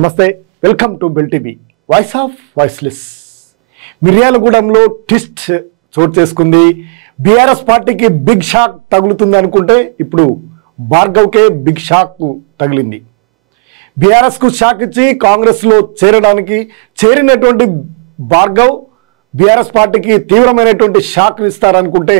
నమస్తే, welcome to bell TV voice of voiceless. మిర్యాలగూడెంలో twist చోటు చేసుకుంది. బీఆర్ఎస్ పార్టీకి బిగ్ షాక్ తగులుతుంది అనుకుంటే ఇప్పుడు భార్గవ్కే బిగ్ షాక్ తగిలింది. బీఆర్ఎస్కు షాక్ ఇచ్చి కాంగ్రెస్లో చేరినటువంటి భార్గవ్ బీఆర్ఎస్ పార్టీకి తీవ్రమైనటువంటి షాక్ ఇస్తారనుకుంటే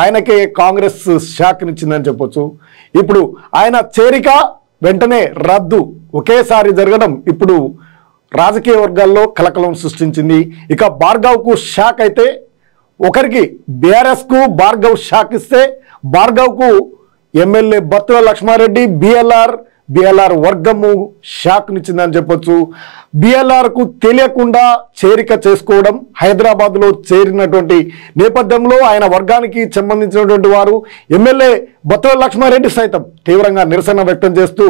ఆయనకే కాంగ్రెస్ షాక్నిచ్చిందని చెప్పొచ్చు. ఇప్పుడు ఆయన చేరిక వెంటనే రద్దు ఒకేసారి జరగడం ఇప్పుడు రాజకీయ వర్గాల్లో కలకలం సృష్టించింది. ఇక భార్గవ్కు షాక్ అయితే ఒకరికి బీఆర్ఎస్కు భార్గవ్ షాక్ ఇస్తే భార్గవ్కు ఎమ్మెల్యే బత్తుల లక్ష్మారెడ్డి బిఎల్ఆర్ వర్గము షాక్నిచ్చిందని చెప్పొచ్చు. బిఎల్ఆర్కు తెలియకుండా చేరిక చేసుకోవడం, హైదరాబాద్లో చేరినటువంటి నేపథ్యంలో ఆయన వర్గానికి సంబంధించినటువంటి వారు ఎమ్మెల్యే బత్తుల లక్ష్మారెడ్డి సైతం తీవ్రంగా నిరసన వ్యక్తం చేస్తూ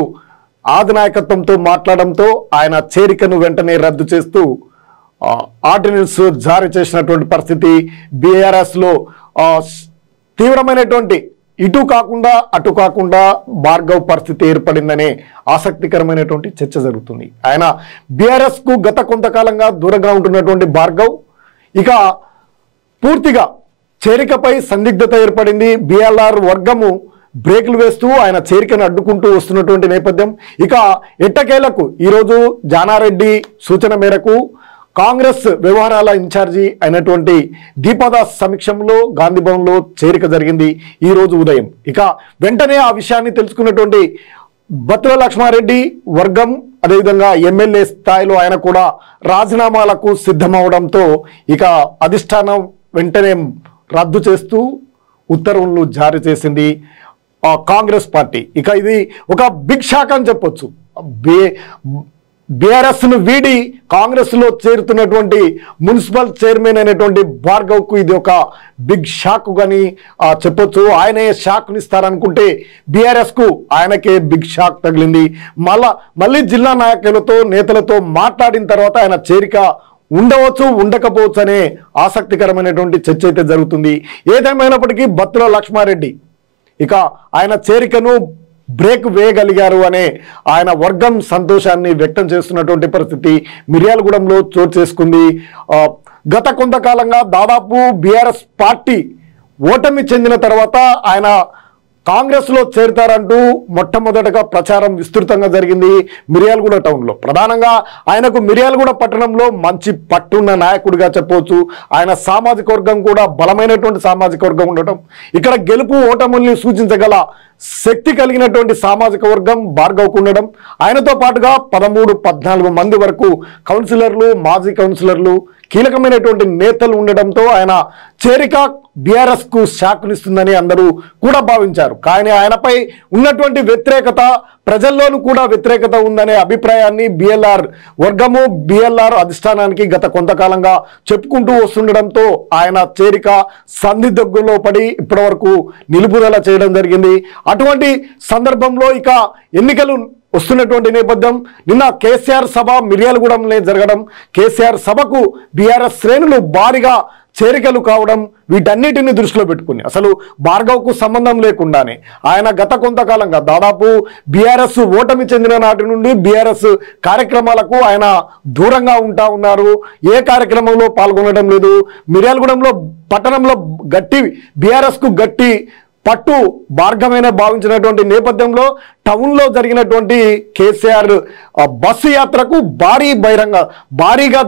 అధినాయకత్వంతో మాట్లాడడంతో ఆయన చేరికను వెంటనే రద్దు చేస్తూ ఆర్డినెన్స్ జారీ చేసినటువంటి పరిస్థితి. బీఆర్ఎస్లో తీవ్రమైనటువంటి ఇటు కాకుండా అటు కాకుండా భార్గవ్ పరిస్థితి ఏర్పడిందనే ఆసక్తికరమైనటువంటి చర్చ జరుగుతుంది. ఆయన బీఆర్ఎస్కు గత కొంతకాలంగా దూరంగా ఉంటున్నటువంటి భార్గవ్ ఇక పూర్తిగా చేరికపై సందిగ్ధత ఏర్పడింది. బిఎల్ఆర్ వర్గము బ్రేకులు వేస్తూ ఆయన చేరికను అడ్డుకుంటూ వస్తున్నటువంటి నేపథ్యం. ఇక ఎట్టకేలకు ఈరోజు జానారెడ్డి సూచన మేరకు కాంగ్రెస్ వ్యవహారాల ఇన్ఛార్జి అయినటువంటి దీపాదాస్ సమక్షంలో గాంధీభవన్లో చేరిక జరిగింది ఈరోజు ఉదయం. ఇక వెంటనే ఆ విషయాన్ని తెలుసుకున్నటువంటి బత్తుల లక్ష్మారెడ్డి వర్గం అదేవిధంగా ఎమ్మెల్యే స్థాయిలో ఆయన కూడా రాజీనామాలకు సిద్ధమవడంతో ఇక అధిష్టానం వెంటనే రద్దు చేస్తూ ఉత్తర్వులను జారీ చేసింది కాంగ్రెస్ పార్టీ. ఇక ఇది ఒక బిగ్ షాక్ అని చెప్పొచ్చు. బీఆర్ఎస్ను వీడి కాంగ్రెస్లో చేరుతున్నటువంటి మున్సిపల్ చైర్మన్ అయినటువంటి భార్గవ్కు ఇది ఒక బిగ్ షాక్ అని చెప్పొచ్చు. ఆయనే షాక్నిస్తారనుకుంటే బీఆర్ఎస్కు ఆయనకే బిగ్ షాక్ తగిలింది. మళ్ళీ జిల్లా నాయకులతో నేతలతో మాట్లాడిన తర్వాత ఆయన చేరిక ఉండవచ్చు ఉండకపోవచ్చు అనే ఆసక్తికరమైనటువంటి చర్చ అయితే జరుగుతుంది. ఏదేమైనప్పటికీ బత్తుల లక్ష్మారెడ్డి ఇక ఆయన చేరికను బ్రేక్ వేయగలిగారు అనే ఆయన వర్గం సంతోషాన్ని వ్యక్తం చేస్తున్నటువంటి పరిస్థితి మిర్యాలగూడెంలో చోటు చేసుకుంది. గత కొంతకాలంగా దాదాపు బీఆర్ఎస్ పార్టీ ఓటమి చెందిన తర్వాత ఆయన కాంగ్రెస్లో చేరుతారంటూ మొట్టమొదటగా ప్రచారం విస్తృతంగా జరిగింది మిర్యాలగూడ టౌన్లో. ప్రధానంగా ఆయనకు మిర్యాలగూడ పట్టణంలో మంచి పట్టున్న నాయకుడిగా చెప్పవచ్చు. ఆయన సామాజిక వర్గం కూడా బలమైనటువంటి సామాజిక వర్గం ఉండటం, ఇక్కడ గెలుపు ఓటముల్ని సూచించగల శక్తి కలిగినటువంటి సామాజిక వర్గం భార్గవ్కు ఉండడం, ఆయనతో పాటుగా 13-14 మంది వరకు కౌన్సిలర్లు, మాజీ కౌన్సిలర్లు, కీలకమైనటువంటి నేతలు ఉండడంతో ఆయన చేరిక బీఆర్ఎస్కు షాక్నిస్తుందని అందరూ కూడా భావించారు. కానీ ఆయనపై ఉన్నటువంటి వ్యతిరేకత, ప్రజల్లోనూ కూడా వ్యతిరేకత ఉందనే అభిప్రాయాన్ని బిఎల్ఆర్ వర్గము, బిఎల్ఆర్ అధిష్టానానికి గత కొంతకాలంగా చెప్పుకుంటూ వస్తుండడంతో ఆయన చేరిక సందిగ్ధంలో పడి ఇప్పటి వరకు నిలుపుదల చేయడం జరిగింది. అటువంటి సందర్భంలో ఇక ఎన్నికలు వస్తున్నటువంటి నేపథ్యం, నిన్న కేసీఆర్ సభ మిర్యాలగూడెంలో జరగడం, కేసీఆర్ సభకు బీఆర్ఎస్ శ్రేణులు భారీగా చేరికలు కావడం, వీటన్నిటిని దృష్టిలో పెట్టుకుని అసలు భార్గవ్కు సంబంధం లేకుండానే ఆయన గత కొంతకాలంగా దాదాపు బీఆర్ఎస్ ఓటమి చెందిన నాటి నుండి బీఆర్ఎస్ కార్యక్రమాలకు ఆయన దూరంగా ఉన్నారు. ఏ కార్యక్రమంలో పాల్గొనడం లేదు. మిర్యాలగూడెంలో పట్టణంలో బీఆర్ఎస్కు గట్టి పట్టు భార్గవైన భావించినటువంటి నేపథ్యంలో టౌన్లో జరిగినటువంటి కేసీఆర్ బస్సు యాత్రకు భారీగా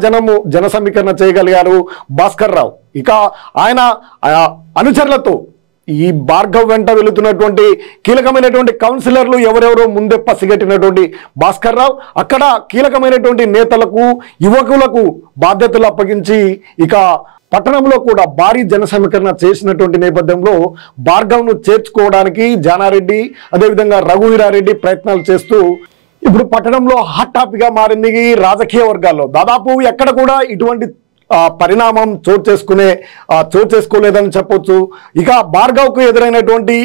జన సమీకరణ చేయగలిగారు భాస్కర్ రావు. ఇక ఆయన అనుచరులతో ఈ భార్గవ్ వెంట వెళుతున్నటువంటి కీలకమైనటువంటి కౌన్సిలర్లు ఎవరెవరో ముందే పసిగట్టినటువంటి భాస్కర్ రావు అక్కడ కీలకమైనటువంటి నేతలకు, యువకులకు బాధ్యతలు అప్పగించి ఇక పట్టణంలో కూడా భారీ జన సమీకరణ చేసినటువంటి నేపథ్యంలో భార్గవ్ను చేర్చుకోవడానికి జానారెడ్డి అదేవిధంగా రఘువీరారెడ్డి ప్రయత్నాలు చేస్తూ ఇప్పుడు పట్టణంలో హాట్ టాపిక్గా మారింది. రాజకీయ వర్గాల్లో దాదాపు ఎక్కడ కూడా ఇటువంటి పరిణామం చోటు చేసుకోలేదని చెప్పొచ్చు. ఇక భార్గవ్కు ఎదురైనటువంటి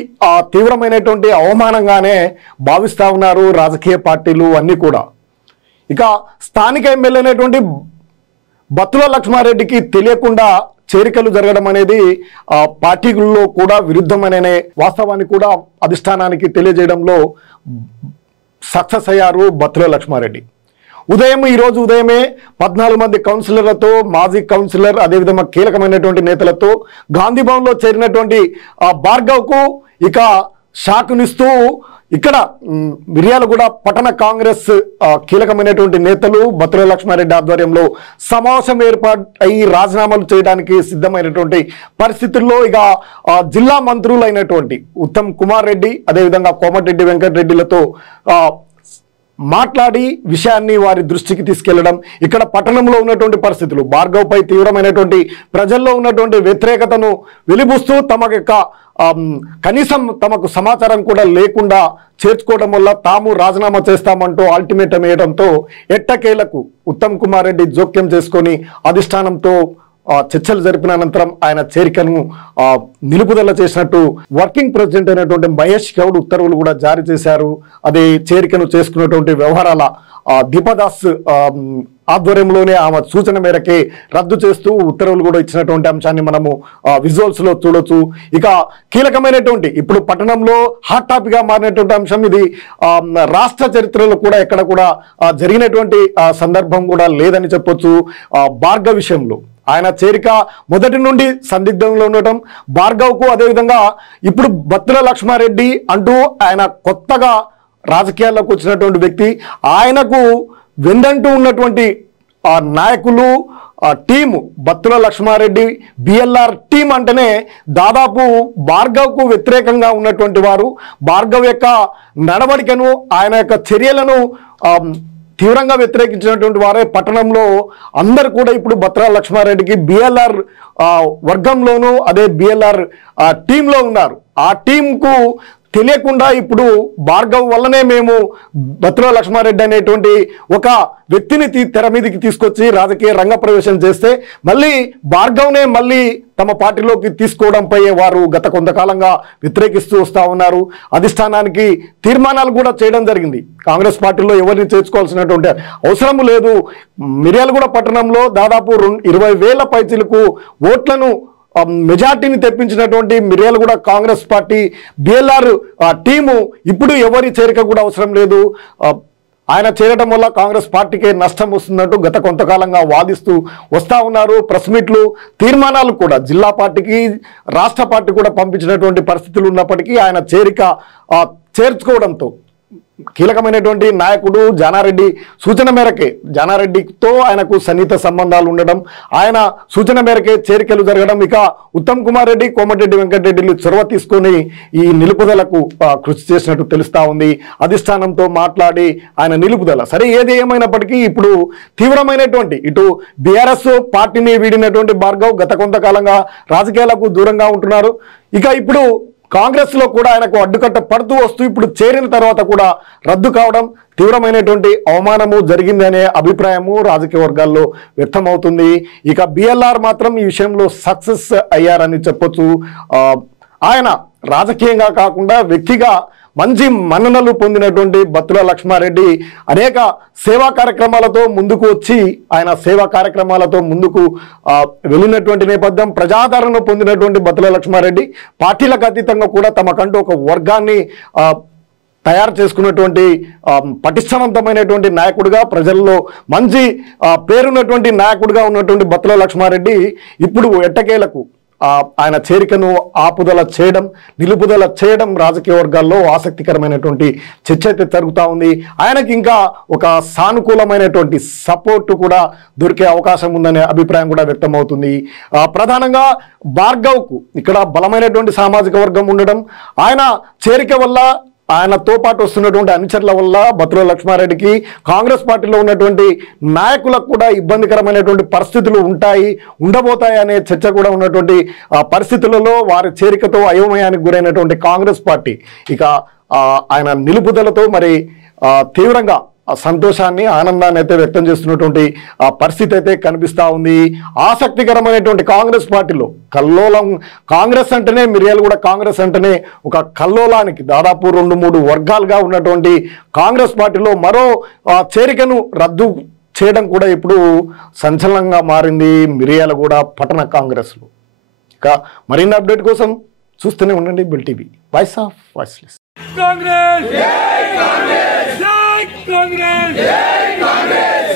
తీవ్రమైనటువంటి అవమానంగానే భావిస్తూ ఉన్నారు రాజకీయ పార్టీలు అన్నీ కూడా. ఇక స్థానిక ఎమ్మెల్యే అయినటువంటి బత్తుల లక్ష్మారెడ్డికి తెలియకుండా చేరికలు జరగడం అనేది పార్టీల్లో కూడా విరుద్ధమనే వాస్తవాన్ని కూడా అధిష్టానానికి తెలియజేయడంలో సక్సెస్ అయ్యారు బత్తుల లక్ష్మారెడ్డి. ఈరోజు ఉదయమే 14 మంది కౌన్సిలర్లతో, మాజీ కౌన్సిలర్, అదేవిధంగా కీలకమైనటువంటి నేతలతో గాంధీ భవన్లో చేరినటువంటి భార్గవ్కు ఇక షాకునిస్తూ ఇక్కడ మిర్యాలగూడ పట్టణ కాంగ్రెస్ కీలకమైనటువంటి నేతలు బత్తుల లక్ష్మారెడ్డి ఆధ్వర్యంలో సమావేశం అయ్యి రాజీనామాలు చేయడానికి సిద్ధమైనటువంటి పరిస్థితుల్లో ఇక జిల్లా మంత్రులైనటువంటి ఉత్తమ్ కుమార్ రెడ్డి, అదేవిధంగా కోమటిరెడ్డి వెంకటరెడ్డిలతో మాట్లాడి విషయాన్ని వారి దృష్టికి తీసుకెళ్లడం, ఇక్కడ పట్టణంలో ఉన్నటువంటి పరిస్థితులు, భార్గవ్పై తీవ్రమైనటువంటి ప్రజల్లో ఉన్నటువంటి వ్యతిరేకతను వెలిబుస్తూ కనీసం తమకు సమాచారం కూడా లేకుండా చేర్చుకోవడం వల్ల తాము రాజీనామా చేస్తామంటూ అల్టిమేటం వేయడంతో ఎట్టకేలకు ఉత్తమ్ కుమార్ రెడ్డి జోక్యం చేసుకొని అధిష్టానంతో చర్చలు జరిపిన అనంతరం ఆయన చేరికను నిలుపుదల చేసినట్టు వర్కింగ్ ప్రెసిడెంట్ అయినటువంటి మహేష్ గౌడ్ ఉత్తర్వులు కూడా జారీ చేశారు. అదే చేరికను చేసుకున్నటువంటి వ్యవహారాల దీపదాస్ ఆధ్వర్యంలోనే ఆమె సూచన మేరకే రద్దు చేస్తూ ఉత్తర్వులు కూడా ఇచ్చినటువంటి అంశాన్ని మనము విజువల్స్ లో చూడొచ్చు. ఇక కీలకమైనటువంటి ఇప్పుడు పట్టణంలో హాట్ టాపిక్ గా మారినటువంటి అంశం ఇది. రాష్ట్ర చరిత్రలో కూడా ఎక్కడ కూడా జరిగినటువంటి సందర్భం కూడా లేదని చెప్పొచ్చు. భార్గవ్ విషయంలో ఆయన చేరిక మొదటి నుండి సందిగ్ధంలో ఉండటం, భార్గవ్కు అదేవిధంగా ఇప్పుడు బత్తుల లక్ష్మారెడ్డి అంటూ ఆయన కొత్తగా రాజకీయాల్లోకి వచ్చినటువంటి వ్యక్తి, ఆయనకు వెందంటూ ఉన్నటువంటి నాయకులు team Battula Lakshma Reddy BLR team అంటేనే దాదాపు భార్గవ్కు వ్యతిరేకంగా ఉన్నటువంటి వారు. భార్గవ్ యొక్క నడవడికను, ఆయన యొక్క చర్యలను తీవ్రంగా వ్యతిరేకించినటువంటి వారే పట్టణంలో అందరు కూడా ఇప్పుడు బత్తుల లక్ష్మారెడ్డికి బిఎల్ఆర్ వర్గంలోనూ అదే బిఎల్ఆర్ టీంలో ఉన్నారు. ఆ టీంకు తెలియకుండా ఇప్పుడు భార్గవ్ వల్లనే మేము బత్తుల లక్ష్మారెడ్డి అనేటువంటి ఒక వ్యక్తిని తెర మీదకి తీసుకొచ్చి రాజకీయ రంగ ప్రవేశం చేస్తే మళ్ళీ భార్గవ్నే మళ్ళీ తమ పార్టీలోకి తీసుకోవడంపై వారు గత కొంతకాలంగా వ్యతిరేకిస్తూ వస్తూ ఉన్నారు. అధిష్టానానికి తీర్మానాలు కూడా చేయడం జరిగింది. కాంగ్రెస్ పార్టీలో ఎవరిని చేర్చుకోవాల్సినటువంటి అవసరం లేదు. మిర్యాలగూడ పట్టణంలో దాదాపు 20,000 పైచీలకు ఓట్లను మెజార్టీని తెప్పించినటువంటి Miryalaguda Congress party BLR team ఇప్పుడు ఎవరి చేరిక కూడా అవసరం లేదు. ఆయన చేరడం వల్ల కాంగ్రెస్ పార్టీకే నష్టం వస్తున్నట్టు గత కొంతకాలంగా వాదిస్తూ వస్తూ ఉన్నారు. ప్రెస్ మీట్లు, తీర్మానాలు కూడా జిల్లా పార్టీకి, రాష్ట్ర పార్టీ కూడా పంపించినటువంటి పరిస్థితులు ఉన్నప్పటికీ ఆయన చేర్చుకోవడంతో కీలకమైనటువంటి నాయకుడు జానారెడ్డి సూచన మేరకే, జానారెడ్డితో ఆయనకు సన్నిహిత సంబంధాలు ఉండడం, ఆయన సూచన మేరకే చేరికలు జరగడం, ఇక ఉత్తమ్ కుమార్ రెడ్డి, కోమటిరెడ్డి వెంకటరెడ్డిలు చొరవ తీసుకొని ఈ నిలుపుదలకు కృషి చేసినట్టు తెలుస్తా ఉంది. అధిష్టానంతో మాట్లాడి ఆయన నిలుపుదల సరే ఏది ఏమైనప్పటికీ ఇప్పుడు తీవ్రమైనటువంటి ఇటు బీఆర్ఎస్ పార్టీని వీడినటువంటి భార్గవ్ గత కొంతకాలంగా రాజకీయాలకు దూరంగా ఉంటున్నారు. ఇక ఇప్పుడు కాంగ్రెస్ లో కూడా ఆయనకు అడ్డుకట్ట పడుతూ వస్తూ ఇప్పుడు చేరిన తర్వాత కూడా రద్దు కావడం తీవ్రమైనటువంటి అవమానము జరిగింది అనే అభిప్రాయము రాజకీయ వర్గాల్లో వ్యక్తమవుతుంది. ఇక బిఎల్ఆర్ మాత్రం ఈ విషయంలో సక్సెస్ అయ్యారని చెప్పొచ్చు. ఆయన రాజకీయంగా కాకుండా వ్యక్తిగా మంచి మన్ననలు పొందినటువంటి బత్తుల లక్ష్మారెడ్డి అనేక సేవా కార్యక్రమాలతో ముందుకు వచ్చి ఆయన సేవా కార్యక్రమాలతో ముందుకు వెళ్ళినటువంటి నేపథ్యం, ప్రజాదరణ పొందినటువంటి బత్తుల లక్ష్మారెడ్డి పార్టీలకు అతీతంగా కూడా తమకంటూ ఒక వర్గాన్ని తయారు చేసుకున్నటువంటి పటిష్టవంతమైనటువంటి నాయకుడిగా, ప్రజల్లో మంచి పేరున్నటువంటి నాయకుడిగా ఉన్నటువంటి బత్తుల లక్ష్మారెడ్డి ఇప్పుడు ఎట్టకేలకు ఆయన చేరికను ఆపుదల చేయడం, నిలుపుదల చేయడం రాజకీయ వర్గాల్లో ఆసక్తికరమైనటువంటి చర్చ అయితే జరుగుతూ ఉంది. ఆయనకి ఇంకా ఒక సానుకూలమైనటువంటి సపోర్టు కూడా దొరికే అవకాశం ఉందనే అభిప్రాయం కూడా వ్యక్తమవుతుంది. ప్రధానంగా భార్గవ్కు ఇక్కడ బలమైనటువంటి సామాజిక వర్గం ఉండడం, ఆయన చేరిక వల్ల ఆయనతో పాటు వస్తున్నటువంటి అనుచరుల వల్ల బత్తుల లక్ష్మారెడ్డికి కాంగ్రెస్ పార్టీలో ఉన్నటువంటి నాయకులకు కూడా ఇబ్బందికరమైనటువంటి పరిస్థితులు ఉండబోతాయి అనే చర్చ కూడా ఉన్నటువంటి పరిస్థితులలో వారి చేరికతో అయోమయానికి గురైనటువంటి కాంగ్రెస్ పార్టీ ఇక ఆయన నిలుపుదలతో మరి తీవ్రంగా సంతోషాన్ని, ఆనందాన్ని అయితే వ్యక్తం చేస్తున్నటువంటి పరిస్థితి అయితే కనిపిస్తూ ఉంది. ఆసక్తికరమైనటువంటి కాంగ్రెస్ పార్టీలో కల్లోలం, కాంగ్రెస్ అంటేనే మిర్యాలగూడ కాంగ్రెస్ అంటేనే ఒక కల్లోలానికి దాదాపు 2-3 వర్గాలుగా ఉన్నటువంటి కాంగ్రెస్ పార్టీలో మరో చేరికను రద్దు చేయడం కూడా ఇప్పుడు సంచలనంగా మారింది మిర్యాలగూడ పట్టణ కాంగ్రెస్లో. ఇక మరిన్ని అప్డేట్ కోసం చూస్తూనే ఉండండి bill TV. Voice of voiceless. Congress జై కాంగ్రెస్, జై కాంగ్రెస్, జై కాంగ్రెస్.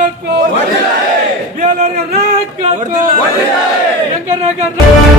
నాయకత్వం బిఎల్ఆర్ గారి నాయకత్వం వెంకన్న గారి